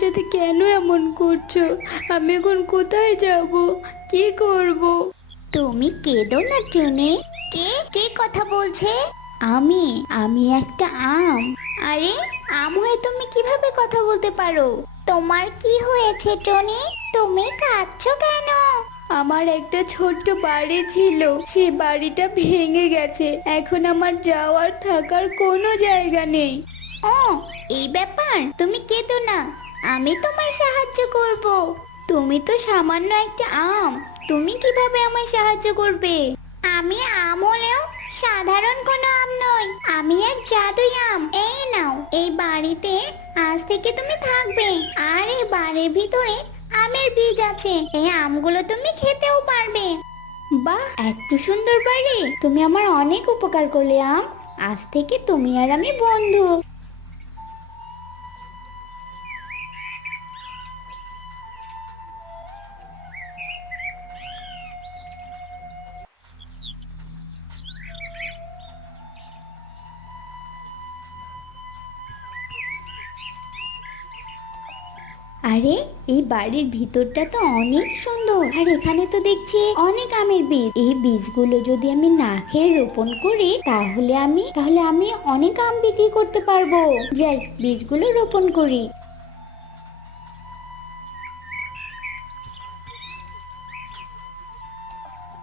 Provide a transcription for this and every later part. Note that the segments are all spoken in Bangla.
সাথে কেন এমন করছ? আমি এখন কোথায় যাব? কি করব? তুমি কেঁদো না টুনি। কে কে কথা বলছে? আমি আমি একটা আম। আরে আম হয়ে তুমি কীভাবে কথা বলতে পারো? তোমার কি হয়েছে টনি? তুমি কাঁদছো কেন? আমার একটা ছোট্ট বাড়ি ছিল। সেই বাড়িটা ভেঙে গেছে। এখন আমার যাওয়ার থাকার কোনো জায়গা নেই। ও এই ব্যাপার? তুমি কেঁদো না। আমি তোমায় সাহায্য করব। তুমি তো সামান্য একটা আম। তুমি কীভাবে আমায় সাহায্য করবে? আমি আম হলেও সাধারণ কোনো আম নই। আমি এক জাদুই আম। এই নাও, এই বাড়িতে আজ থেকে তুমি থাকবে। আর এই বাড়ির ভিতরে আমের বীজ আছে। এই আমগুলো তুমি খেতেও পারবে। বাহ, এত সুন্দর বাড়ি। তুমি আমার অনেক উপকার করলে, আম। আজ থেকে তুমি আর আমি বন্ধু। আরে, এই বাড়ির ভিতরটা তো অনেক সুন্দর। আর এখানে তো দেখছি অনেক আমের বীজ। এই বীজগুলো যদি আমি না খেয়ে রোপণ করি, তাহলে আমি তাহলে আমি অনেক আম বিক্রি করতে পারব। যাই, বীজগুলো রোপণ করি।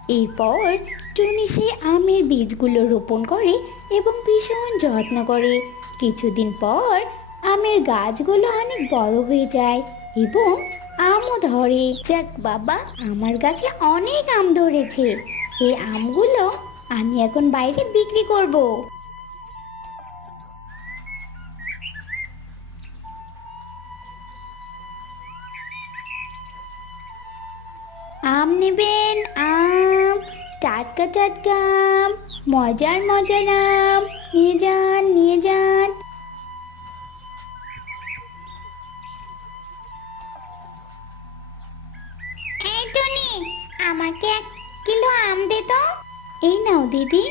এরপর টুনি সেই আমের বীজগুলো রোপণ করে এবং ভীষণ যত্ন করে। কিছুদিন পর আমের গাছগুলো অনেক বড় হয়ে যায় এবং আমও ধরে। যাক বাবা, আমার গাছে অনেক আম ধরেছে। এই আমগুলো আমি এখন বাইরে বিক্রি করব। আম নেবেন, আম, টাটকা টাটকা আম, মজার মজার আম। নিয়ে যান নিয়ে যান। আমাকে এক কিলো আম দে তো। এই নাও দিদি।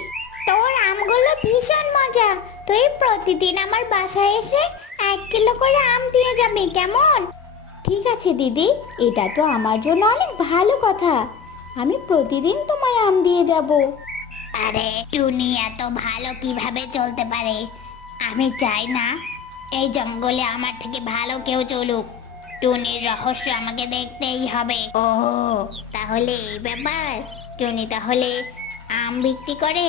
তোর আমগুলো ভীষণ মজা। তুই প্রতিদিন আমার বাসায় এসে এক কিলো করে আম দিয়ে যাবি, কেমন? ঠিক আছে দিদি, এটা তো আমার জন্য অনেক ভালো কথা। আমি প্রতিদিন তোমায় আম দিয়ে যাব। আরে, টুনি, এত ভালো কীভাবে চলতে পারে? আমি চাই না এই জঙ্গলে আমার থেকে ভালো কেউ চলুক। টুনির রহস্য আমাকে দেখতেই হবে। ও তাহলে এই ব্যাপার। টুনি তাহলে আম বিক্রি করে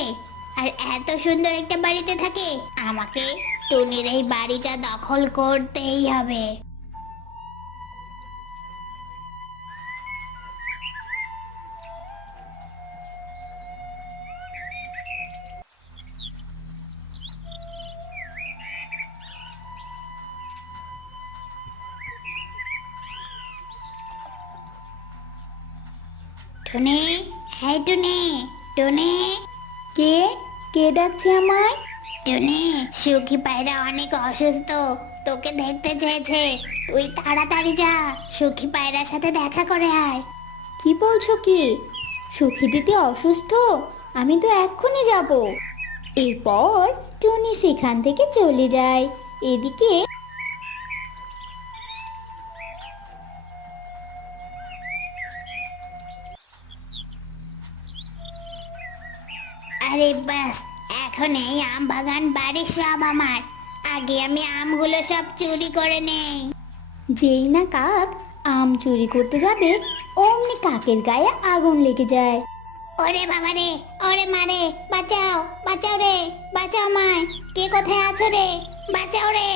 আর এত সুন্দর একটা বাড়িতে থাকে। আমাকে টুনির এই বাড়িটা দখল করতেই হবে। টুনি হ্যাঁ টুনি টুনি। কে কে ডাকছে আমায়? টুনি, সুখী পায়রা অনেক অসুস্থ, তোকে দেখতে চেয়েছে। তুই তাড়াতাড়ি যা, সুখী পায়রার সাথে দেখা করে আয়। কি বলছো কি? সুখী দিদি অসুস্থ? আমি তো এক্ষুনি যাব। এরপর টুনি সেখান থেকে চলে যায়। এদিকে আরে বাস এখন এই আম বাগান বাড়ির সব আমার। আগে আমি আমগুলো সব চুরি করে নেই। যেই না কাক আম চুরি করতে যাবে অমনি কাকের গায়ে আগুন লেগে যায়। ওরে বাবা রে ওরে মারে বাঁচাও বাঁচাও রে বাঁচাও মায় কে কোথায় আছো রে? বাঁচাও রে।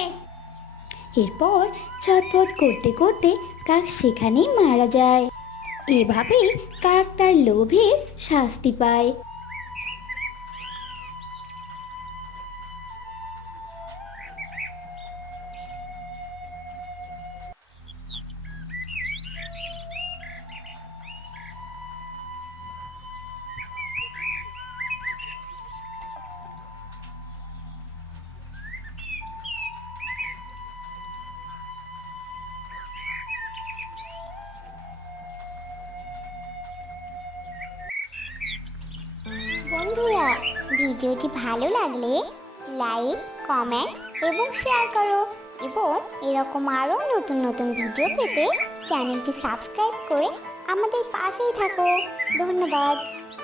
এরপর ছটফট করতে করতে কাক সেখানেই মারা যায়। এভাবেই কাক তার লোভের শাস্তি পায়। ভিডিওটি ভালো লাগলে লাইক, কমেন্ট এবং শেয়ার করো এবং এরকম আরও নতুন নতুন ভিডিও পেতে চ্যানেলটি সাবস্ক্রাইব করে আমাদের পাশেই থাকো। ধন্যবাদ।